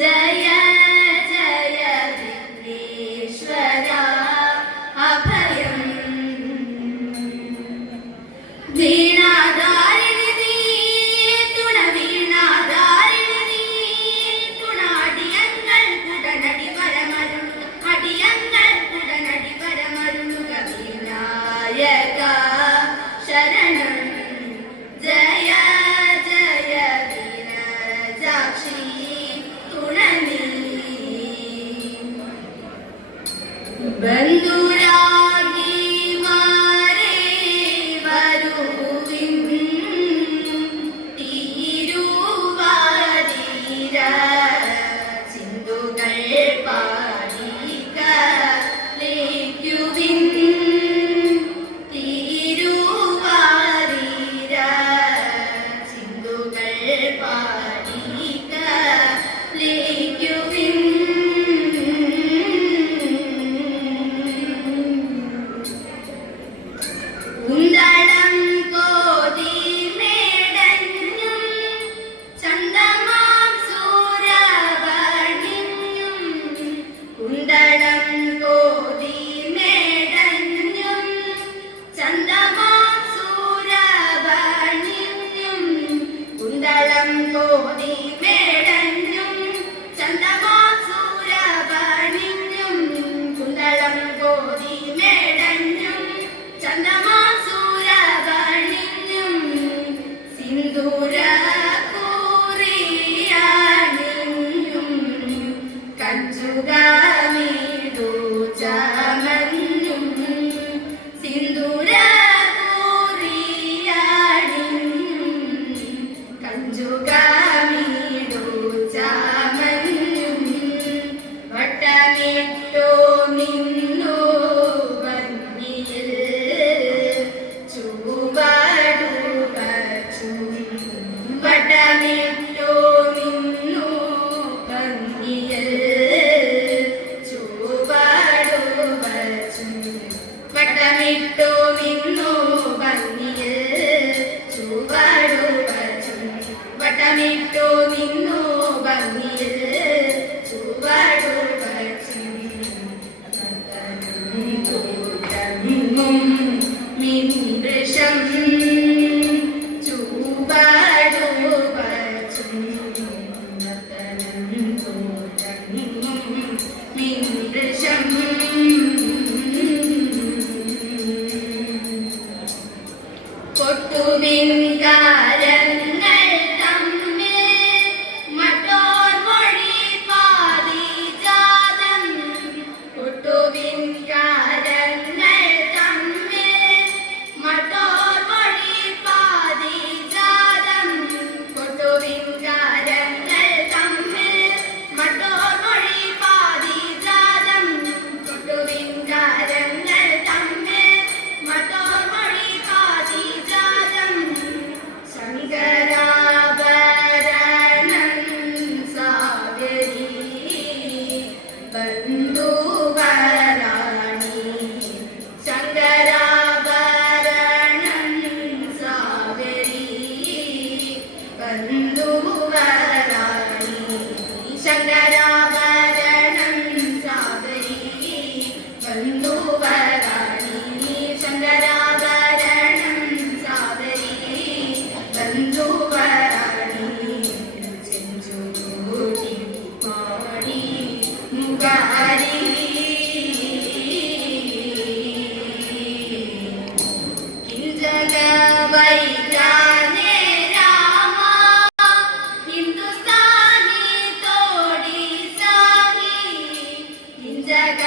ജയ ജയ വിഘ്നേശ്വര അഭയം വീണാധാരിണി നീ തുണ വീണാധാരിണി നീ തുണ അടിയങ്ങൾ കുടനടി വരമരുളുക അടിയങ്ങൾ കുടനടി വരമരുളുക വിനായക ശരണം ജയ ജയ വീരജാക്ഷി തുണനീ ബന്ധുരാഗിമാരേ വരുവിൻ തിരുവാതിര ചിന്തുകൾ പാടിക്കലേക്കുവിൻ തിരുവാതിര ചിന്തുകൾ പാടിക്കലേക്കുവിൻ ഉന്തളം കോതി മേടഞ്ഞും ചന്ദമാം സൂരവണിഞ്ഞും ഉന്തളം കോതി മേടഞ്ഞും ചന്ദമാം സൂരവണിഞ്ഞും ഉന്തളം കോതി മേടഞ്ഞും ചന്ദമാം സൂരവണിഞ്ഞും കുന്തളം കോതി മേടഞ്ഞും ചന്ദമാം സൂരവണിഞ്ഞും സിന്ദൂര കൂറിയണിഞ്ഞും കഞ്ചുകമീടു ചമഞ്ഞും സിന്ദൂര കൂറിയണിഞ്ഞും കഞ്ചുകമീടു ചമഞ്ഞും വട്ടമിട്ടു നിന്നു ഭംഗിയിൽ വട്ടമിട്ടു നിന്നു ഭംഗിയിൽ ചുവടുവച്ചും വട്ടമിട്ടു നിന്നു ഭംഗിയിൽ ചുവടുവച്ചും വട്ടമിട്ടു നിന്നു ഭംഗിയിൽ ചുവടുവച്ചും മിൻവൃഷം ചുവടുവച്ചും മിൻവൃഷം കൊട്ടുവിൻ കാരങ്ങൾ തമ്മിൽ മറ്റോർ മൊഴി പാതിജാതം കൊട്ടുവിൻ കാരങ്ങൾ തമ്മിൽ മറ്റോർ മൊഴി പാതിജാതം കൊട്ടുവിൻ കാരങ്ങൾ തമ്മിൽ മറ്റോർ മൊഴി പാതിജാതം കൊട്ടുവിൻ കാരങ്ങൾ തമ്മിൽ മറ്റോർ മൊഴി പാതിജാതം ശങ്കരാഭരണം സാഗരി ബന്ധുവരാണി ശങ്കരാഭരണം സാഗരി ബന്ധുവരാണി ശങ്കരാഭരണം സാഗരി ബന്ധുവരാണി ശങ്കരാഭരണം സാഗരി ബന്ധുവരാണി ചെഞ്ചുകൂടി പാടി മുഖാരി കിഞ്ചക വൈജാനേ രാമ ഹിന്ദുസ്ഥാനി തോടി സാഹി കിഞ്ചക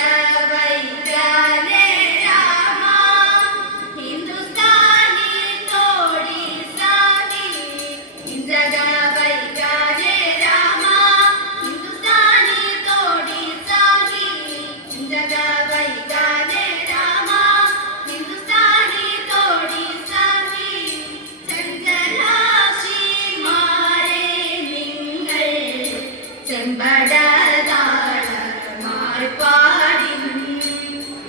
വൈജാനേ രാമ ഹിന്ദുസ്ഥാനി തോടി സാഹി കിഞ്ചക വൈജാനേ രാമ ഹിന്ദുസ്ഥാനി തോടി സാഹി കിഞ്ചക വൈജാനേ രാമ ഹിന്ദുസ്ഥാനി തോടി സാഹി ചഞ്ചലാശി മാരേ നിങ്ങൾ ചെമ്പടതാളമായി പാടിൻ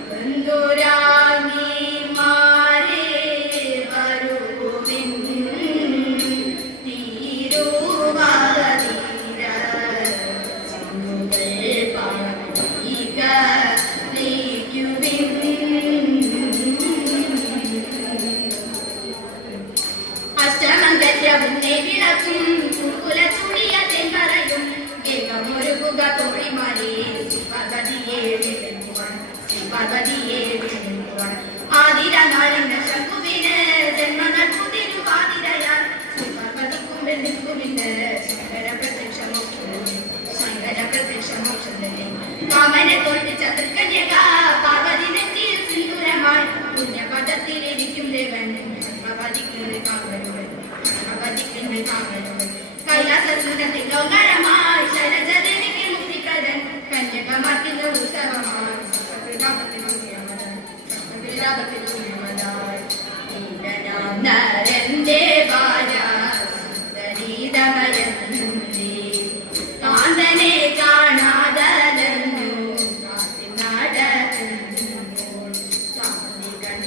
ബന്ധുരാഗി മാരേ വരുവിൻ തിരുവാതിര മാമനെ കൊണ്ട് ചതുർക്കന്യക പാർവതി നെറ്റിയിൽ സിന്ദൂരമായി പുണ്യപദത്തിലിരിക്കും ദേവൻ പതിക്കുന്നത് കാവലുകൾ കൈലാസത്തിൽ ലോകരമായി ശരജദേവിക്ക് മുക്തിപ്രദൻ കന്യകമാർക്കുന്ന ഉത്സവമായി നരന്റെ കാന്തനെ കാണാതലഞ്ഞു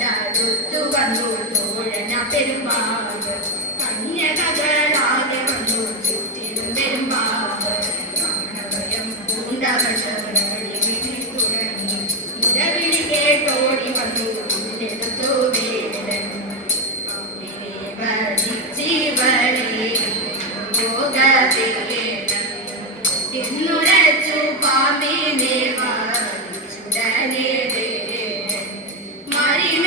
കണ്ടു വന്നു തോഴന പെരുമാവ് കന്യകകളാകെ വന്നു ചുറ്റിലും പെരുമാവ് ഭയം പൂണ്ടവളി തുടങ്ങി മുരവിളി കേട്ടോടി വന്നു എടുത്തു വേടൻ എന്നുരച്ചു പാമ്പിനെ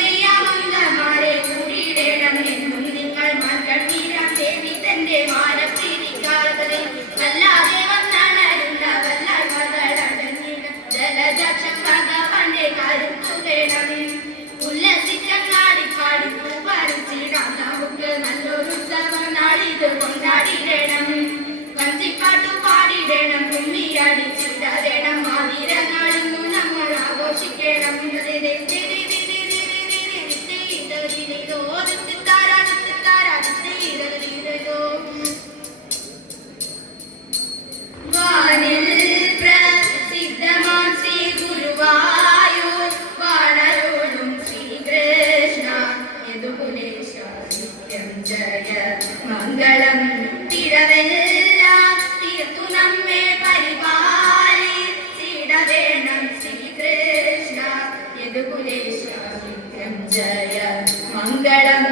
മറിമയ്യാമന്ദമാരെ കൂടിയിടണം എന്നും നിങ്ങൾ മൺകണ്ണീരം ദേവി തന്റെ മാനപ്പിരിക്കാതെ വല്ലാതെ വന്നണരുന്ന വല്ലാൽ മകളടഞ്ഞിടം ജലജാക്ഷം ഭഗവാന്റെ കരുത്തുകേണം ഉല്ലസിച്ചങ്ങാടി പാടി പറിച്ചിടാം നമുക്ക് നല്ലൊരു ഉത്സവനാളിത് കൊണ്ടാടിയിടണം കഞ്ചിപ്പാട്ടു പാടിയിടണം കുമ്മിയടിച്ചിടണം മാതിരങ്ങളെന്നു നമ്മൾ ആഘോഷിക്കണം വാനിൽ പ്രസിദ്ധമാം ശ്രീ ഗുരുവായൂർ വാണരോടും ശ്രീകൃഷ്ണ യദുകുലേശ നിത്യം ജയ മംഗളം തിരവെല്ലാം തീർത്തു നമ്മെ പരിപാലിച്ചിടവേണം ശ്രീകൃഷ്ണ യദുകുലേശ നിത്യം ജയ മംഗളം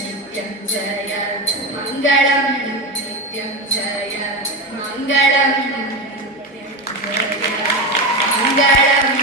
നിത്യം ജയ മംഗളം നിത്യം ജയ മംഗളം ജയ മംഗളം